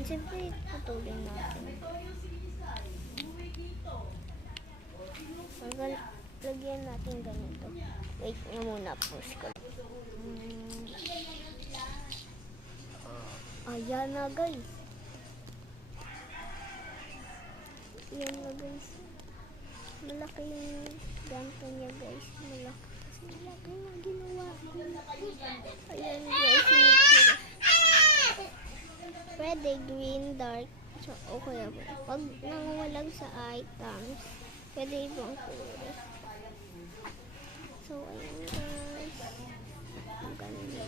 Ayan, siyempre putulin natin. Lagyan natin ganito. Wait nga muna, push ko. Ayan na guys. Ayan na guys. Malaki yung ganto niya guys. Malaki. Kasi malaki yung ginawa ko. Ayan guys. Pwede green, dark. So, okay ako. Pag nanguwalag sa items, pwede ibang kulay. So, ayan guys. Ang ganda.